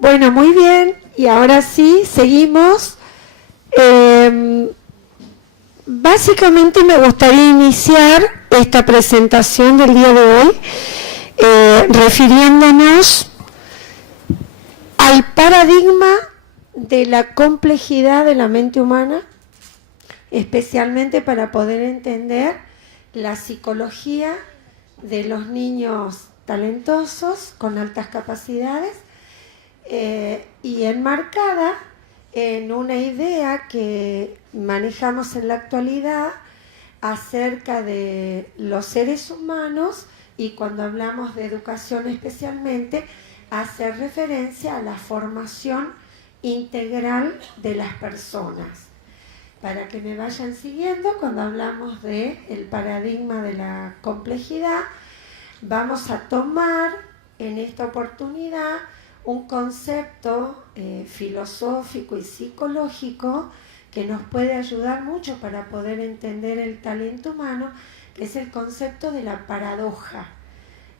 Bueno, muy bien. Y ahora sí, seguimos. Básicamente me gustaría iniciar esta presentación del día de hoy refiriéndonos al paradigma de la complejidad de la mente humana, especialmente para poder entender la psicología de los niños talentosos con altas capacidades y enmarcada en una idea que manejamos en la actualidad acerca de los seres humanos, y cuando hablamos de educación especialmente, hacer referencia a la formación integral de las personas. Para que me vayan siguiendo, cuando hablamos del paradigma de la complejidad, vamos a tomar en esta oportunidad un concepto filosófico y psicológico que nos puede ayudar mucho para poder entender el talento humano, que es el concepto de la paradoja.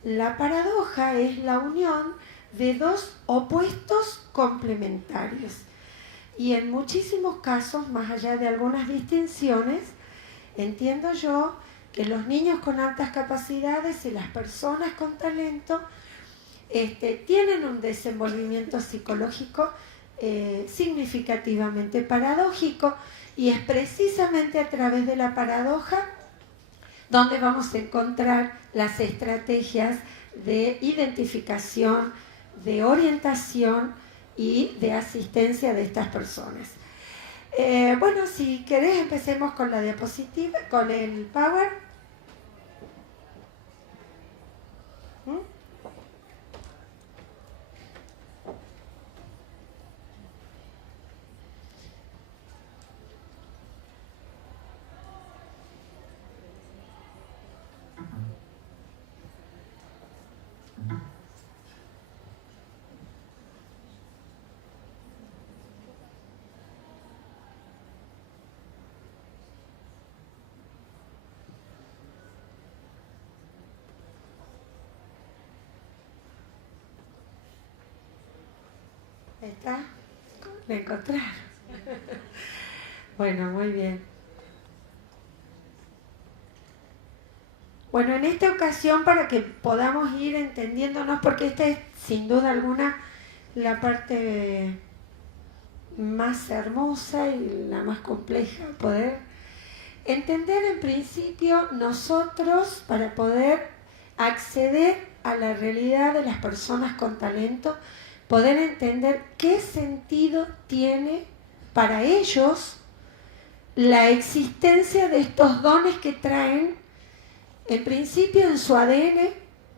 La paradoja es la unión de dos opuestos complementarios. Y en muchísimos casos, más allá de algunas distinciones, entiendo yo que los niños con altas capacidades y las personas con talento tienen un desenvolvimiento psicológico significativamente paradójico, y es precisamente a través de la paradoja donde vamos a encontrar las estrategias de identificación, de orientación y de asistencia de estas personas. Bueno, si querés empecemos con la diapositiva, con el Power. ¿Está? ¿Me encontraron? Bueno, muy bien. Bueno, en esta ocasión, para que podamos ir entendiéndonos, porque esta es sin duda alguna la parte más hermosa y la más compleja, poder entender en principio nosotros, para poder acceder a la realidad de las personas con talento, poder entender qué sentido tiene para ellos la existencia de estos dones que traen, en principio en su ADN,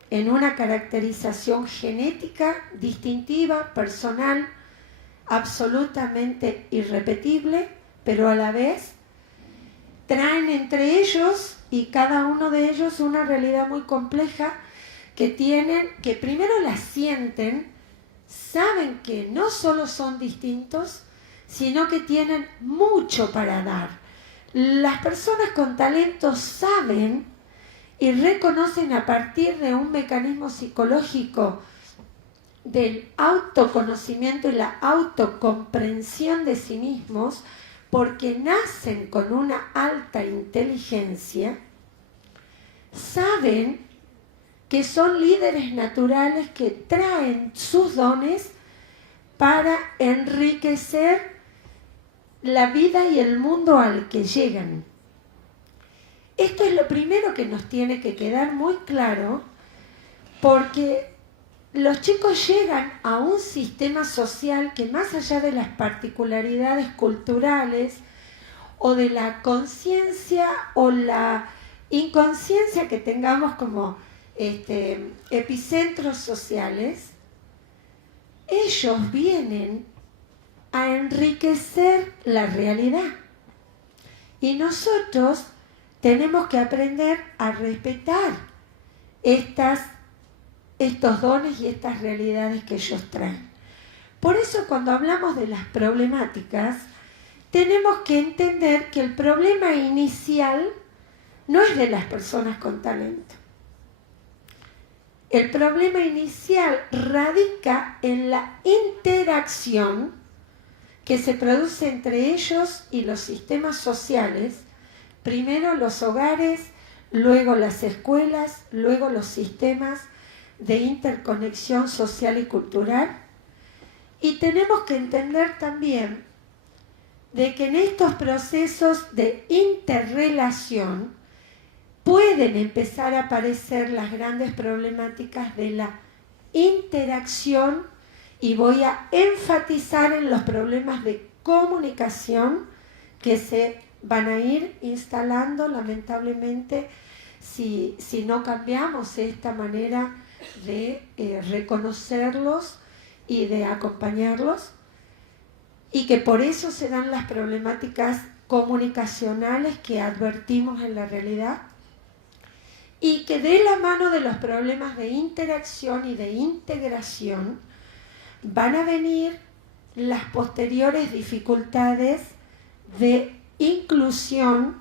en una caracterización genética, distintiva, personal, absolutamente irrepetible, pero a la vez traen entre ellos y cada uno de ellos una realidad muy compleja que tienen, que primero la sienten, saben que no solo son distintos, sino que tienen mucho para dar. Las personas con talento saben y reconocen a partir de un mecanismo psicológico del autoconocimiento y la autocomprensión de sí mismos, porque nacen con una alta inteligencia, saben que son líderes naturales que traen sus dones para enriquecer la vida y el mundo al que llegan. Esto es lo primero que nos tiene que quedar muy claro, porque los chicos llegan a un sistema social que, más allá de las particularidades culturales o de la conciencia o la inconsciencia que tengamos como epicentros sociales, ellos vienen a enriquecer la realidad. Y nosotros tenemos que aprender a respetar estos dones y estas realidades que ellos traen. Por eso, cuando hablamos de las problemáticas, tenemos que entender que el problema inicial no es de las personas con talento. El problema inicial radica en la interacción que se produce entre ellos y los sistemas sociales, primero los hogares, luego las escuelas, luego los sistemas de interconexión social y cultural. Y tenemos que entender también de que en estos procesos de interrelación pueden empezar a aparecer las grandes problemáticas de la interacción, y voy a enfatizar en los problemas de comunicación que se van a ir instalando lamentablemente si no cambiamos esta manera de reconocerlos y de acompañarlos, y que por eso se dan las problemáticas comunicacionales que advertimos en la realidad, y que de la mano de los problemas de interacción y de integración van a venir las posteriores dificultades de inclusión,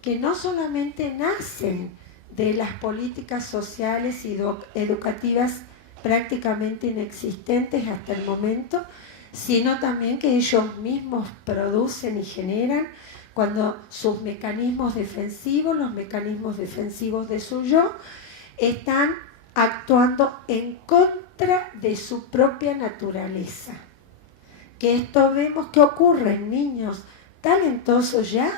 que no solamente nacen de las políticas sociales y educativas prácticamente inexistentes hasta el momento, sino también que ellos mismos producen y generan cuando sus mecanismos defensivos, los mecanismos defensivos de su yo, están actuando en contra de su propia naturaleza. Que esto vemos que ocurre en niños talentosos ya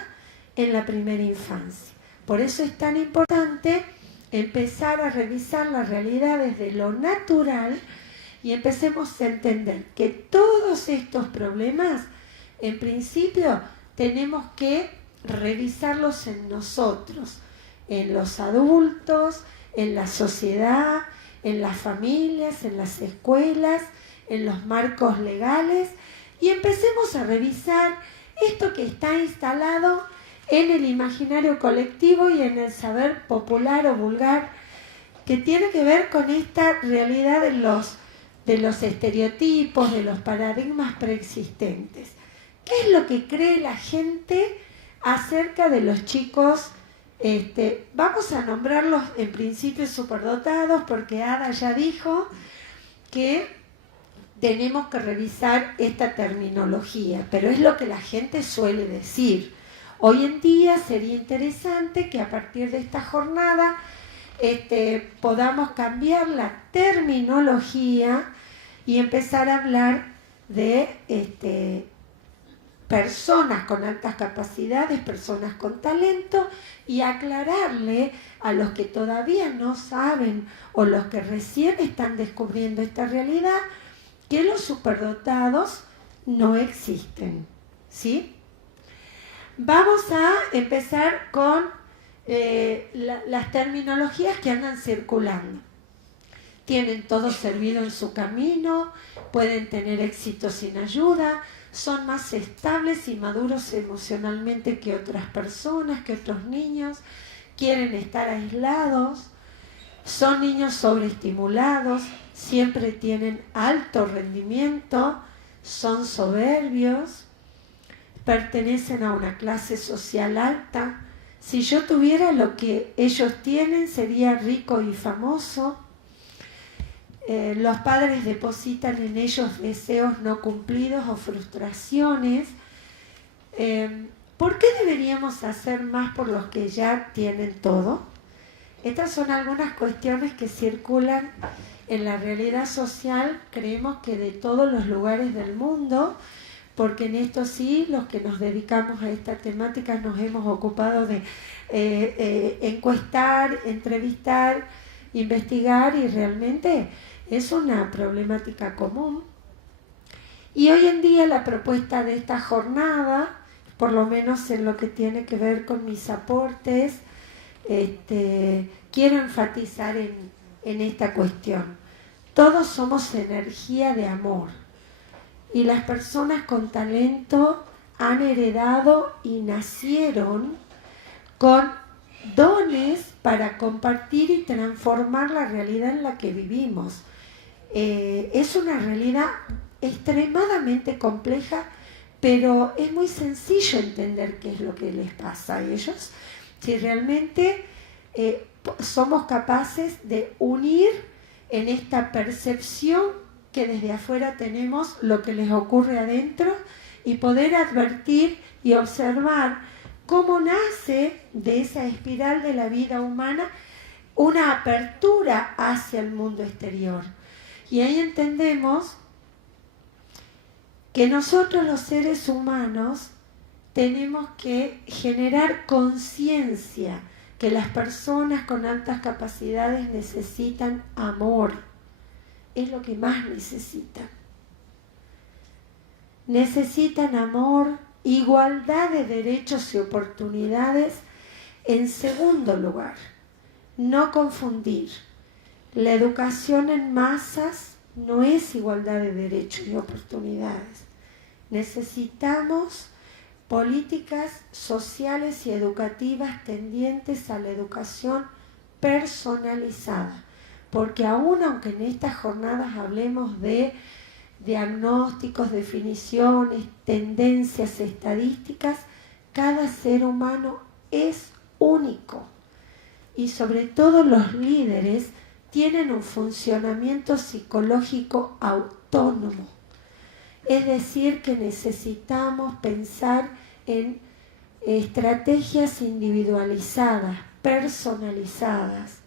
en la primera infancia. Por eso es tan importante empezar a revisar la realidad desde lo natural y empecemos a entender que todos estos problemas, en principio, tenemos que revisarlos en nosotros, en los adultos, en la sociedad, en las familias, en las escuelas, en los marcos legales, y empecemos a revisar esto que está instalado en el imaginario colectivo y en el saber popular o vulgar, que tiene que ver con esta realidad de los estereotipos, de los paradigmas preexistentes. ¿Qué es lo que cree la gente acerca de los chicos? Vamos a nombrarlos en principio superdotados, porque Ada ya dijo que tenemos que revisar esta terminología, pero es lo que la gente suele decir. Hoy en día sería interesante que a partir de esta jornada podamos cambiar la terminología y empezar a hablar de personas con altas capacidades, personas con talento, y aclararle a los que todavía no saben o los que recién están descubriendo esta realidad que los superdotados no existen, ¿sí? Vamos a empezar con las terminologías que andan circulando. Tienen todo servido en su camino, pueden tener éxito sin ayuda, son más estables y maduros emocionalmente que otras personas, que otros niños, quieren estar aislados, son niños sobreestimulados, siempre tienen alto rendimiento, son soberbios, pertenecen a una clase social alta. Si yo tuviera lo que ellos tienen, sería rico y famoso. Los padres depositan en ellos deseos no cumplidos o frustraciones. ¿Por qué deberíamos hacer más por los que ya tienen todo? Estas son algunas cuestiones que circulan en la realidad social, creemos que de todos los lugares del mundo, porque en esto sí, los que nos dedicamos a esta temática nos hemos ocupado de encuestar, entrevistar, investigar, y realmente es una problemática común. Y hoy en día la propuesta de esta jornada, por lo menos en lo que tiene que ver con mis aportes, quiero enfatizar en esta cuestión. Todos somos energía de amor, y las personas con talento han heredado y nacieron con dones para compartir y transformar la realidad en la que vivimos. Es una realidad extremadamente compleja, pero es muy sencillo entender qué es lo que les pasa a ellos si realmente somos capaces de unir en esta percepción que desde afuera tenemos lo que les ocurre adentro y poder advertir y observar cómo nace de esa espiral de la vida humana una apertura hacia el mundo exterior. Y ahí entendemos que nosotros los seres humanos tenemos que generar conciencia que las personas con altas capacidades necesitan amor. Es lo que más necesitan. Necesitan amor, igualdad de derechos y oportunidades. En segundo lugar, no confundir. La educación en masas no es igualdad de derechos y oportunidades. Necesitamos políticas sociales y educativas tendientes a la educación personalizada, porque aunque en estas jornadas hablemos de diagnósticos, definiciones, tendencias estadísticas, cada ser humano es único y sobre todo los líderes tienen un funcionamiento psicológico autónomo. Es decir, que necesitamos pensar en estrategias individualizadas, personalizadas,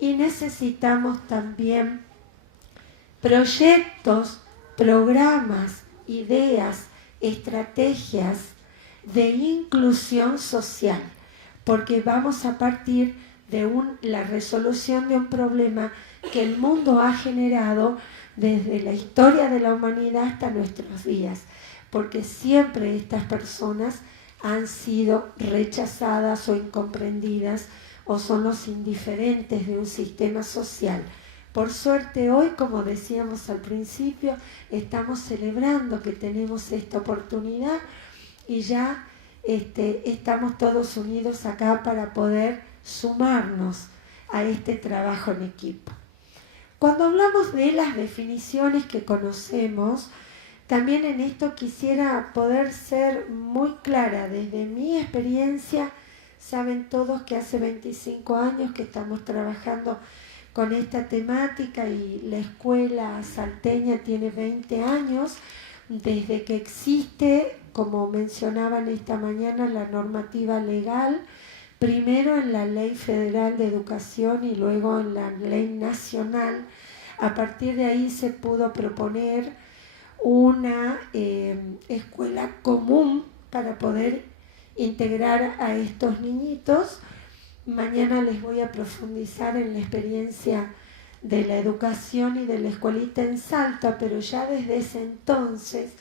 y necesitamos también proyectos, programas, ideas, estrategias de inclusión social, porque vamos a partir de la resolución de un problema que el mundo ha generado desde la historia de la humanidad hasta nuestros días, porque siempre estas personas han sido rechazadas o incomprendidas o son los indiferentes de un sistema social. Por suerte hoy, como decíamos al principio, estamos celebrando que tenemos esta oportunidad y ya estamos todos unidos acá para poder sumarnos a este trabajo en equipo. Cuando hablamos de las definiciones que conocemos, también en esto quisiera poder ser muy clara. Desde mi experiencia, saben todos que hace 25 años que estamos trabajando con esta temática y la escuela salteña tiene 20 años, desde que existe, como mencionaban esta mañana, la normativa legal, primero en la Ley Federal de Educación y luego en la Ley Nacional. A partir de ahí se pudo proponer una escuela común para poder integrar a estos niñitos. Mañana les voy a profundizar en la experiencia de la educación y de la escuelita en Salta, pero ya desde ese entonces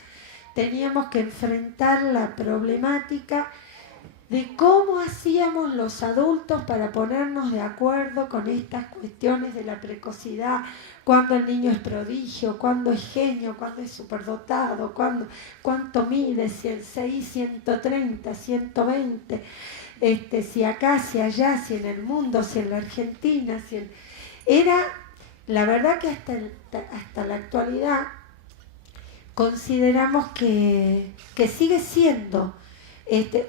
teníamos que enfrentar la problemática de cómo hacíamos los adultos para ponernos de acuerdo con estas cuestiones de la precocidad, cuándo el niño es prodigio, cuándo es genio, cuándo es superdotado, cuánto mide, si el 6, 130, 120, si acá, si allá, si en el mundo, si en la Argentina, era, la verdad que hasta la actualidad consideramos que sigue siendo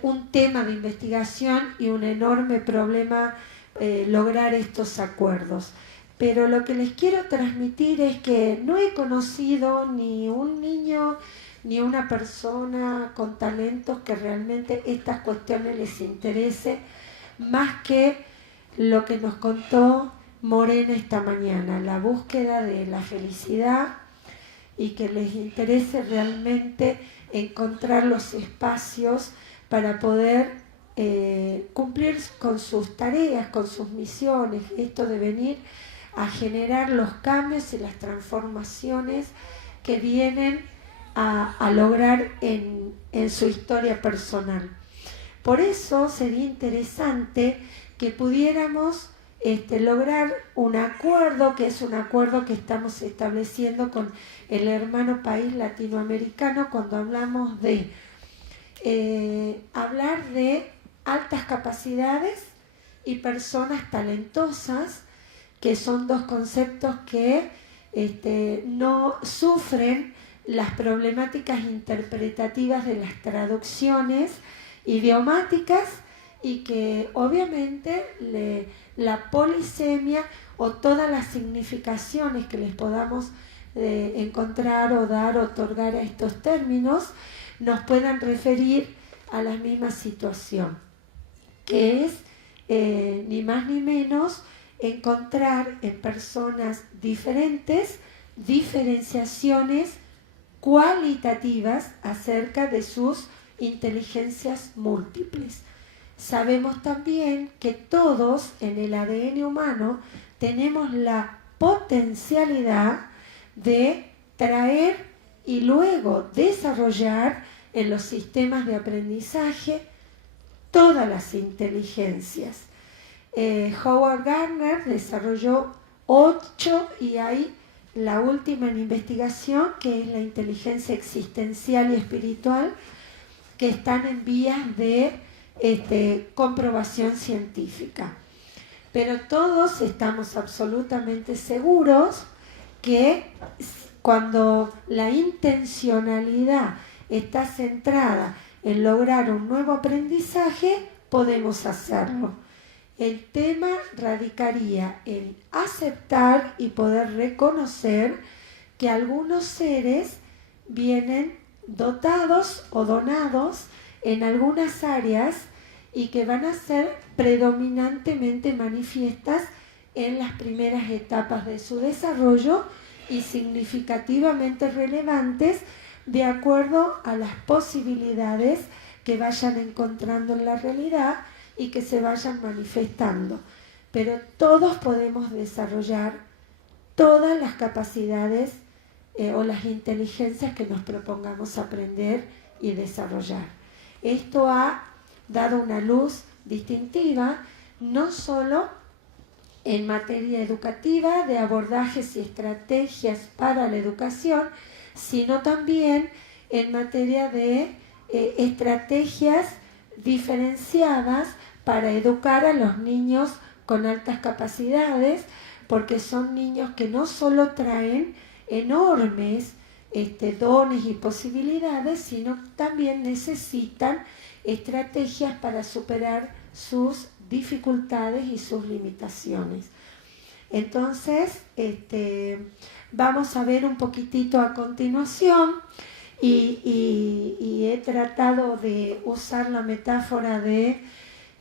un tema de investigación y un enorme problema lograr estos acuerdos. Pero lo que les quiero transmitir es que no he conocido ni un niño ni una persona con talentos que realmente estas cuestiones les interese, más que lo que nos contó Morena esta mañana, la búsqueda de la felicidad y que les interese realmente encontrar los espacios para poder cumplir con sus tareas, con sus misiones, esto de venir a generar los cambios y las transformaciones que vienen a lograr en su historia personal. Por eso sería interesante que pudiéramos lograr un acuerdo, que es un acuerdo que estamos estableciendo con el hermano país latinoamericano cuando hablamos de hablar de altas capacidades y personas talentosas, que son dos conceptos que no sufren las problemáticas interpretativas de las traducciones idiomáticas y que obviamente la polisemia o todas las significaciones que les podamos encontrar o dar, otorgar a estos términos, nos puedan referir a la misma situación, que es ni más ni menos encontrar en personas diferentes diferenciaciones cualitativas acerca de sus inteligencias múltiples. Sabemos también que todos en el ADN humano tenemos la potencialidad de traer y luego desarrollar en los sistemas de aprendizaje todas las inteligencias. Howard Gardner desarrolló 8 y hay la última en investigación, que es la inteligencia existencial y espiritual, que están en vías de comprobación científica. Pero todos estamos absolutamente seguros que cuando la intencionalidad está centrada en lograr un nuevo aprendizaje, podemos hacerlo. El tema radicaría en aceptar y poder reconocer que algunos seres vienen dotados o donados en algunas áreas y que van a ser predominantemente manifiestas en las primeras etapas de su desarrollo y significativamente relevantes de acuerdo a las posibilidades que vayan encontrando en la realidad y que se vayan manifestando. Pero todos podemos desarrollar todas las capacidades o las inteligencias que nos propongamos aprender y desarrollar. Esto ha dado una luz distintiva, no solo en materia educativa, de abordajes y estrategias para la educación, sino también en materia de estrategias diferenciadas para educar a los niños con altas capacidades, porque son niños que no solo traen enormes dones y posibilidades, sino también necesitan estrategias para superar sus dificultades y sus limitaciones. Entonces, vamos a ver un poquitito a continuación y he tratado de usar la metáfora de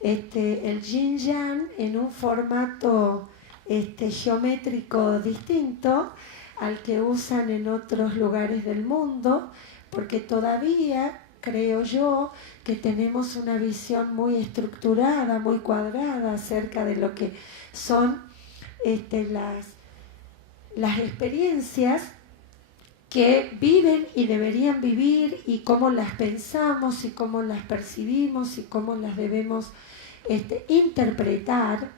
el yin yang en un formato geométrico distinto al que usan en otros lugares del mundo, porque todavía creo yo que tenemos una visión muy estructurada, muy cuadrada acerca de lo que son las experiencias que viven y deberían vivir, y cómo las pensamos y cómo las percibimos y cómo las debemos interpretar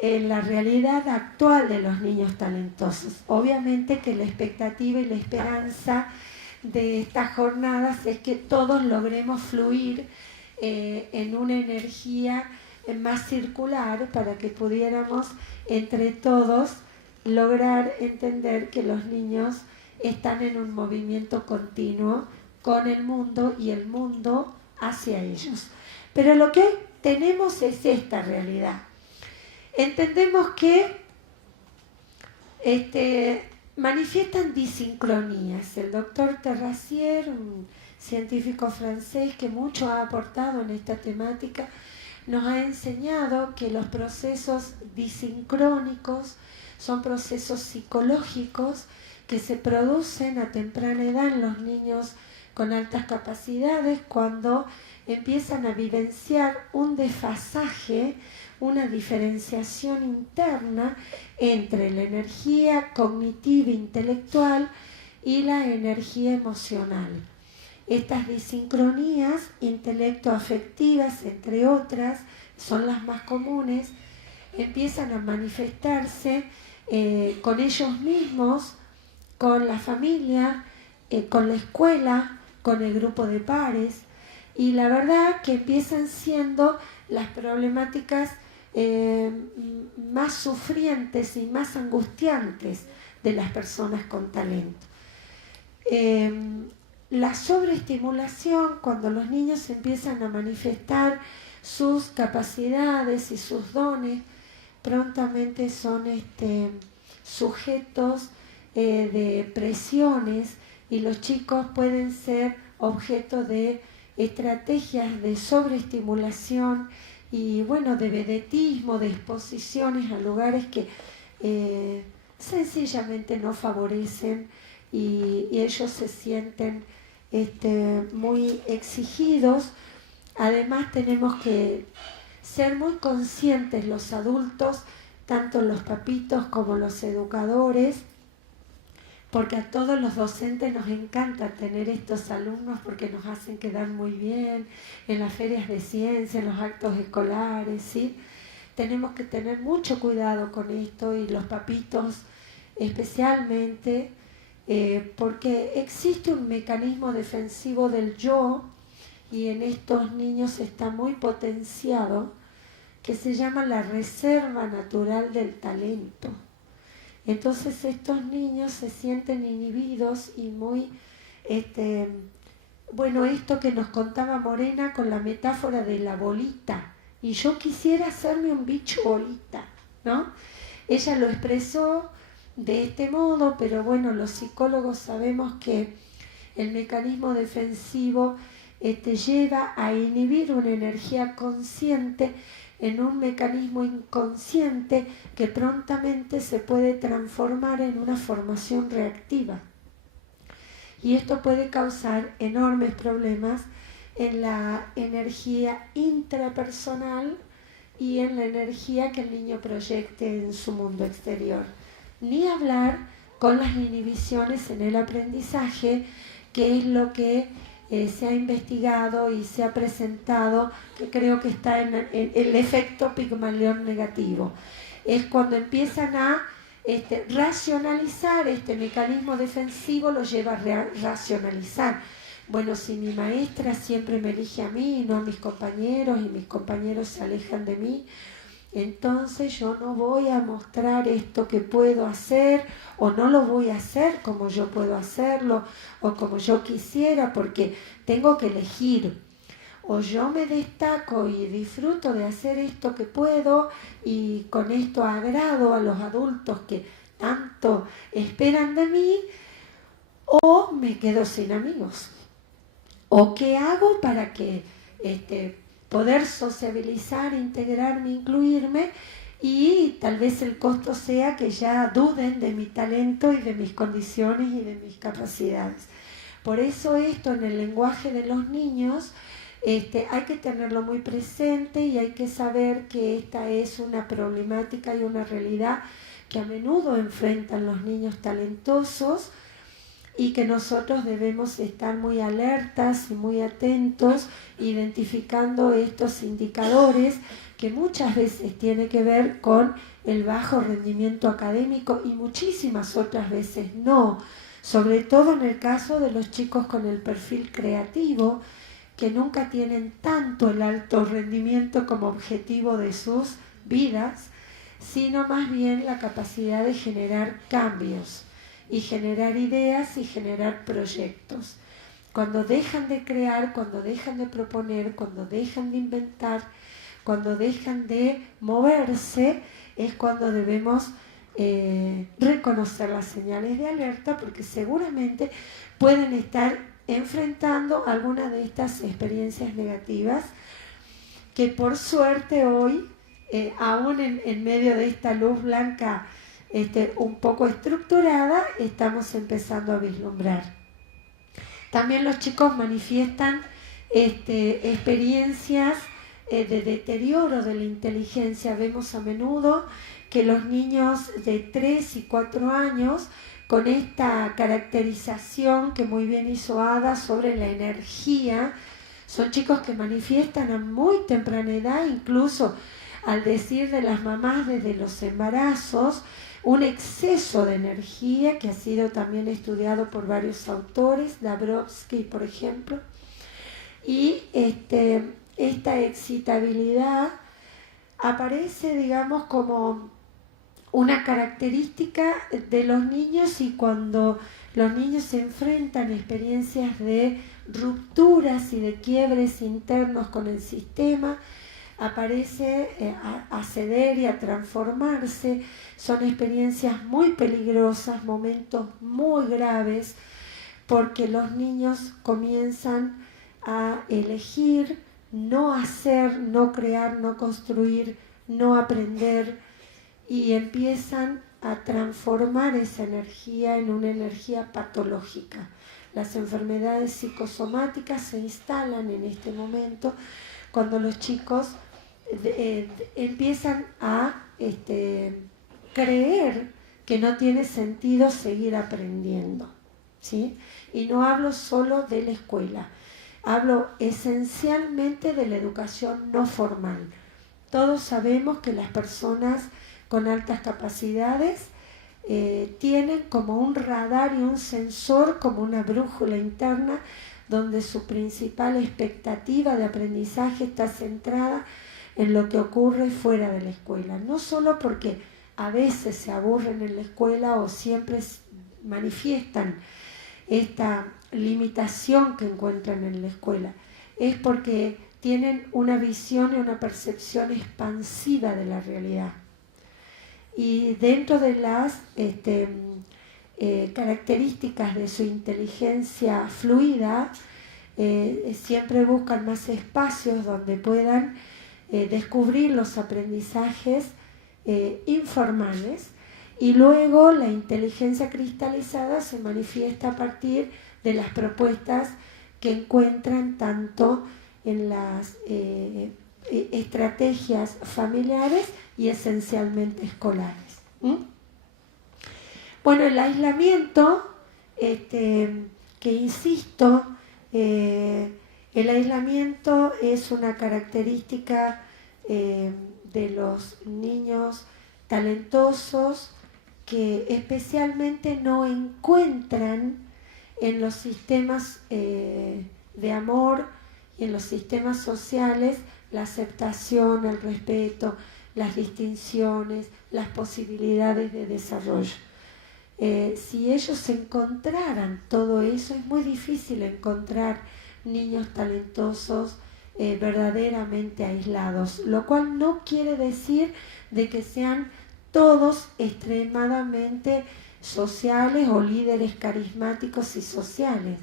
en la realidad actual de los niños talentosos. Obviamente que la expectativa y la esperanza de estas jornadas es que todos logremos fluir en una energía más circular para que pudiéramos entre todos lograr entender que los niños están en un movimiento continuo con el mundo y el mundo hacia ellos. Pero lo que tenemos es esta realidad. Entendemos que manifiestan disincronías. El doctor Terrassier, un científico francés que mucho ha aportado en esta temática, nos ha enseñado que los procesos disincrónicos son procesos psicológicos que se producen a temprana edad en los niños con altas capacidades cuando empiezan a vivenciar un desfasaje, una diferenciación interna entre la energía cognitiva e intelectual y la energía emocional. Estas disincronías intelecto-afectivas, entre otras, son las más comunes, empiezan a manifestarse con ellos mismos, con la familia, con la escuela, con el grupo de pares, y la verdad que empiezan siendo las problemáticas más sufrientes y más angustiantes de las personas con talento. La sobreestimulación, cuando los niños empiezan a manifestar sus capacidades y sus dones, prontamente son sujetos de presiones, y los chicos pueden ser objeto de estrategias de sobreestimulación y bueno, de vedetismo, de exposiciones a lugares que sencillamente no favorecen, y ellos se sienten muy exigidos. Además tenemos que ser muy conscientes los adultos, tanto los papitos como los educadores, porque a todos los docentes nos encanta tener estos alumnos porque nos hacen quedar muy bien en las ferias de ciencia, en los actos escolares, ¿sí? Tenemos que tener mucho cuidado con esto, y los papitos especialmente, porque existe un mecanismo defensivo del yo, y en estos niños está muy potenciado, que se llama la reserva natural del talento. Entonces estos niños se sienten inhibidos y muy, bueno, esto que nos contaba Morena con la metáfora de la bolita, y yo quisiera hacerme un bicho bolita, ¿no? Ella lo expresó de este modo, pero bueno, los psicólogos sabemos que el mecanismo defensivo lleva a inhibir una energía consciente en un mecanismo inconsciente que prontamente se puede transformar en una formación reactiva. Y esto puede causar enormes problemas en la energía intrapersonal y en la energía que el niño proyecte en su mundo exterior. Ni hablar con las inhibiciones en el aprendizaje, que es lo que se ha investigado y se ha presentado, que creo que está en el efecto Pigmalión negativo. Es cuando empiezan a racionalizar este mecanismo defensivo, lo lleva a racionalizar. Bueno, si mi maestra siempre me elige a mí y no a mis compañeros, y mis compañeros se alejan de mí, entonces yo no voy a mostrar esto que puedo hacer, o no lo voy a hacer como yo puedo hacerlo o como yo quisiera, porque tengo que elegir. O yo me destaco y disfruto de hacer esto que puedo, y con esto agrado a los adultos que tanto esperan de mí, o me quedo sin amigos. ¿O qué hago para que poder sociabilizar, integrarme, incluirme, y tal vez el costo sea que ya duden de mi talento y de mis condiciones y de mis capacidades? Por eso esto en el lenguaje de los niños hay que tenerlo muy presente, y hay que saber que esta es una problemática y una realidad que a menudo enfrentan los niños talentosos, y que nosotros debemos estar muy alertas y muy atentos, identificando estos indicadores que muchas veces tienen que ver con el bajo rendimiento académico y muchísimas otras veces no, sobre todo en el caso de los chicos con el perfil creativo, que nunca tienen tanto el alto rendimiento como objetivo de sus vidas, sino más bien la capacidad de generar cambios y generar ideas y generar proyectos. Cuando dejan de crear, cuando dejan de proponer, cuando dejan de inventar, cuando dejan de moverse, es cuando debemos reconocer las señales de alerta, porque seguramente pueden estar enfrentando alguna de estas experiencias negativas que por suerte hoy, aún en medio de esta luz blanca un poco estructurada, estamos empezando a vislumbrar. También los chicos manifiestan experiencias de deterioro de la inteligencia. Vemos a menudo que los niños de 3 y 4 años, con esta caracterización que muy bien hizo Ada sobre la energía, son chicos que manifiestan a muy temprana edad, incluso al decir de las mamás desde los embarazos, un exceso de energía que ha sido también estudiado por varios autores, Dabrowski por ejemplo, y esta excitabilidad aparece, digamos, como una característica de los niños, y cuando los niños se enfrentan a experiencias de rupturas y de quiebres internos con el sistema, aparece a ceder y a transformarse. Son experiencias muy peligrosas, momentos muy graves, porque los niños comienzan a elegir no hacer, no crear, no construir, no aprender, y empiezan a transformar esa energía en una energía patológica. Las enfermedades psicosomáticas se instalan en este momento cuando los chicos empiezan a creer que no tiene sentido seguir aprendiendo, ¿sí? Y no hablo solo de la escuela, hablo esencialmente de la educación no formal. Todos sabemos que las personas con altas capacidades tienen como un radar y un sensor, como una brújula interna, donde su principal expectativa de aprendizaje está centrada en lo que ocurre fuera de la escuela. No solo porque a veces se aburren en la escuela o siempre manifiestan esta limitación que encuentran en la escuela, es porque tienen una visión y una percepción expansiva de la realidad. Y dentro de las características de su inteligencia fluida, siempre buscan más espacios donde puedan descubrir los aprendizajes informales, y luego la inteligencia cristalizada se manifiesta a partir de las propuestas que encuentran tanto en las estrategias familiares y esencialmente escolares. Bueno, el aislamiento, que insisto, el aislamiento es una característica de los niños talentosos que especialmente no encuentran en los sistemas de amor y en los sistemas sociales la aceptación, el respeto, las distinciones, las posibilidades de desarrollo. Si ellos encontraran todo eso, es muy difícil encontrar niños talentosos verdaderamente aislados, lo cual no quiere decir de que sean todos extremadamente sociales o líderes carismáticos y sociales.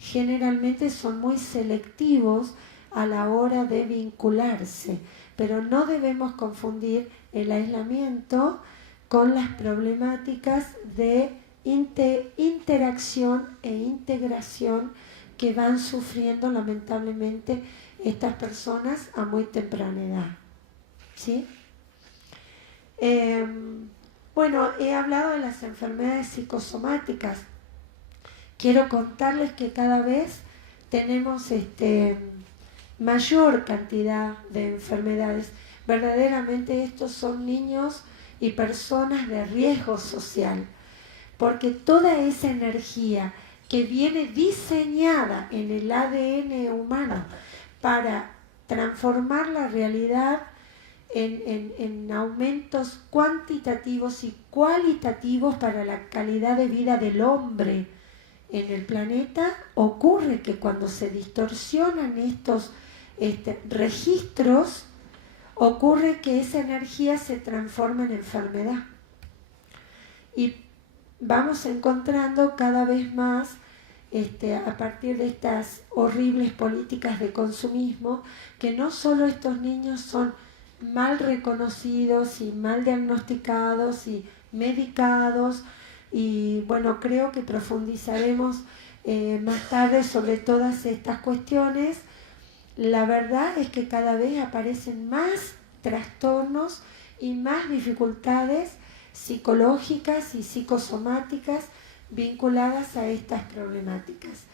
Generalmente son muy selectivos a la hora de vincularse, pero no debemos confundir el aislamiento con las problemáticas de interacción e integración que van sufriendo lamentablemente estas personas a muy temprana edad, ¿sí? Bueno, he hablado de las enfermedades psicosomáticas. Quiero contarles que cada vez tenemos mayor cantidad de enfermedades. Verdaderamente estos son niños y personas de riesgo social, porque toda esa energía que viene diseñada en el ADN humano para transformar la realidad en aumentos cuantitativos y cualitativos para la calidad de vida del hombre en el planeta, ocurre que cuando se distorsionan estos registros, ocurre que esa energía se transforma en enfermedad. Y vamos encontrando cada vez más, a partir de estas horribles políticas de consumismo, que no solo estos niños son mal reconocidos y mal diagnosticados y medicados, y bueno, creo que profundizaremos más tarde sobre todas estas cuestiones. La verdad es que cada vez aparecen más trastornos y más dificultades psicológicas y psicosomáticas vinculadas a estas problemáticas.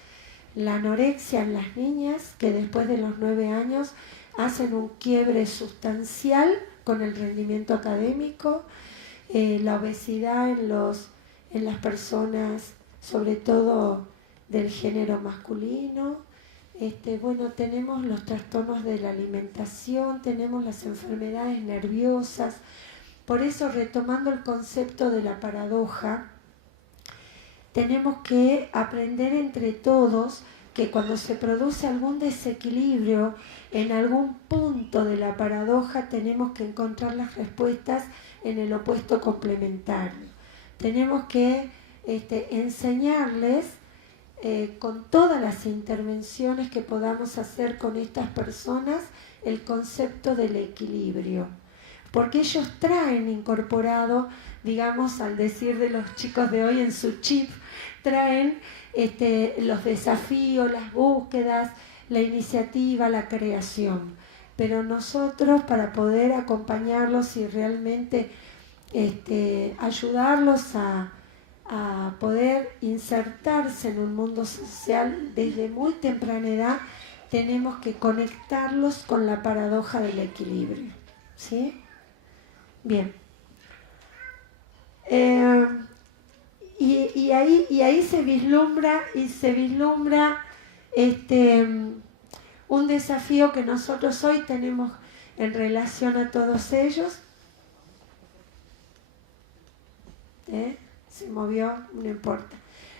La anorexia en las niñas, que después de los 9 años hacen un quiebre sustancial con el rendimiento académico, la obesidad en las personas, sobre todo del género masculino. Bueno, tenemos los trastornos de la alimentación, tenemos las enfermedades nerviosas. Por eso, retomando el concepto de la paradoja, tenemos que aprender entre todos que cuando se produce algún desequilibrio en algún punto de la paradoja, tenemos que encontrar las respuestas en el opuesto complementario. Tenemos que enseñarles con todas las intervenciones que podamos hacer con estas personas el concepto del equilibrio, porque ellos traen incorporado, digamos, al decir de los chicos de hoy en su chip, traen los desafíos, las búsquedas, la iniciativa, la creación. Pero nosotros, para poder acompañarlos y realmente ayudarlos a poder insertarse en un mundo social desde muy temprana edad, tenemos que conectarlos con la paradoja del equilibrio. ¿Sí? Bien. Y ahí se vislumbra un desafío que nosotros hoy tenemos en relación a todos ellos. Se movió, no importa.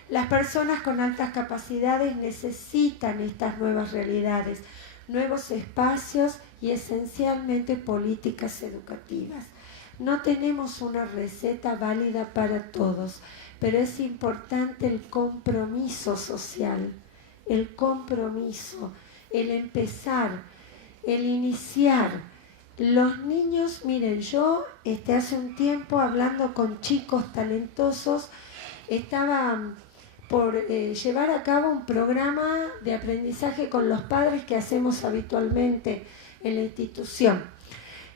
Las personas con altas capacidades necesitan estas nuevas realidades, nuevos espacios y esencialmente políticas educativas. No tenemos una receta válida para todos, pero es importante el compromiso social, el compromiso, el empezar, el iniciar. Los niños, miren, yo hace un tiempo hablando con chicos talentosos, estaba por llevar a cabo un programa de aprendizaje con los padres que hacemos habitualmente en la institución.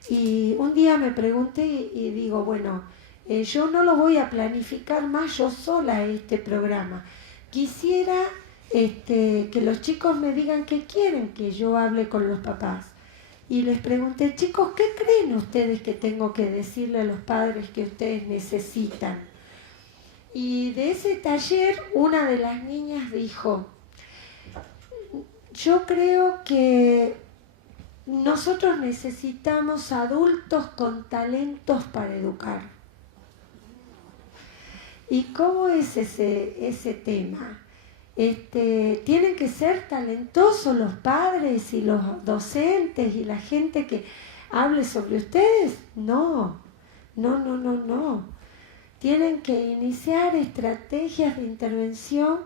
Y un día me pregunté y digo, bueno, yo no lo voy a planificar más yo sola este programa. Quisiera que los chicos me digan qué quieren que yo hable con los papás. Y les pregunté, chicos, ¿qué creen ustedes que tengo que decirle a los padres que ustedes necesitan? Y de ese taller una de las niñas dijo, yo creo que nosotros necesitamos adultos con talentos para educar. ¿Y cómo es ese tema? ¿Tienen que ser talentosos los padres y los docentes y la gente que hable sobre ustedes? No. Tienen que iniciar estrategias de intervención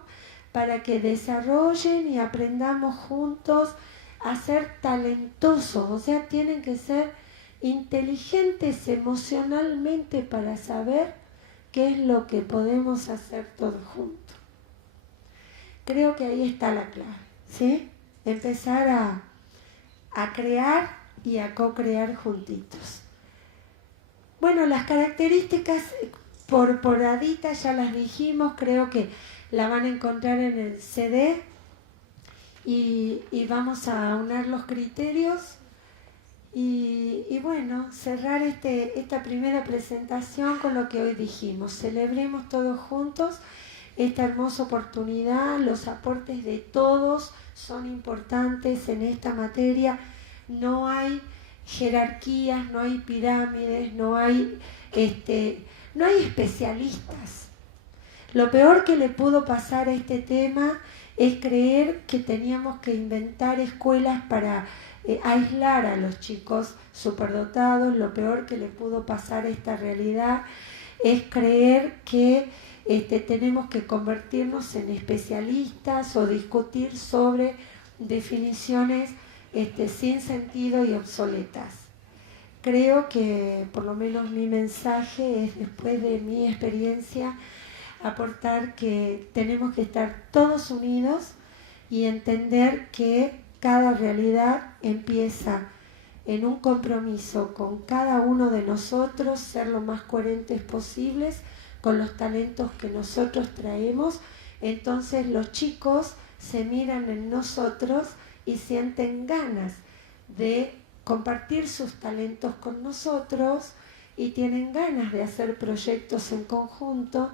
para que desarrollen y aprendamos juntos a ser talentosos, o sea, tienen que ser inteligentes emocionalmente para saber qué es lo que podemos hacer todos juntos. Creo que ahí está la clave, ¿sí? Empezar a crear y a co-crear juntitos. Bueno, las características por Adita ya las dijimos, creo que la van a encontrar en el CD y vamos a unir los criterios y bueno, cerrar esta primera presentación con lo que hoy dijimos. Celebremos todos juntos esta hermosa oportunidad, los aportes de todos son importantes en esta materia, no hay jerarquías, no hay pirámides, no hay especialistas. Lo peor que le pudo pasar a este tema es creer que teníamos que inventar escuelas para aislar a los chicos superdotados. Lo peor que le pudo pasar a esta realidad es creer que tenemos que convertirnos en especialistas o discutir sobre definiciones sin sentido y obsoletas. Creo que por lo menos mi mensaje es, después de mi experiencia, aportar que tenemos que estar todos unidos y entender que cada realidad empieza en un compromiso con cada uno de nosotros, ser lo más coherentes posibles con los talentos que nosotros traemos. Entonces los chicos se miran en nosotros y sienten ganas de compartir sus talentos con nosotros y tienen ganas de hacer proyectos en conjunto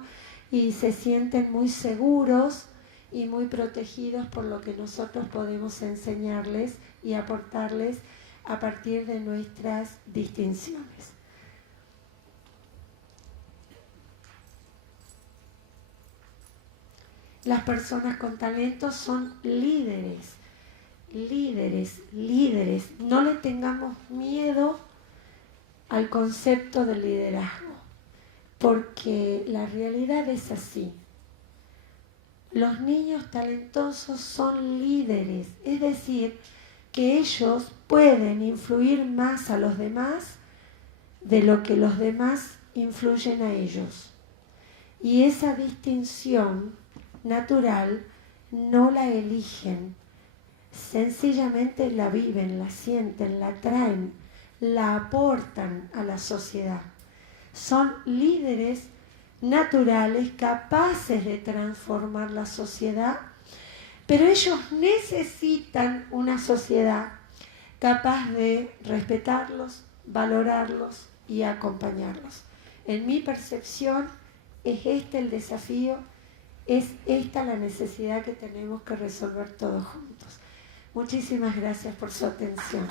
y se sienten muy seguros y muy protegidos por lo que nosotros podemos enseñarles y aportarles a partir de nuestras distinciones. Las personas con talento son líderes, líderes, líderes. No le tengamos miedo al concepto del liderazgo, porque la realidad es así. Los niños talentosos son líderes, es decir, que ellos pueden influir más a los demás de lo que los demás influyen a ellos. Y esa distinción natural no la eligen, sencillamente la viven, la sienten, la traen, la aportan a la sociedad. Son líderes naturales capaces de transformar la sociedad, pero ellos necesitan una sociedad capaz de respetarlos, valorarlos y acompañarlos. En mi percepción, es este el desafío, es esta la necesidad que tenemos que resolver todos juntos. Muchísimas gracias por su atención.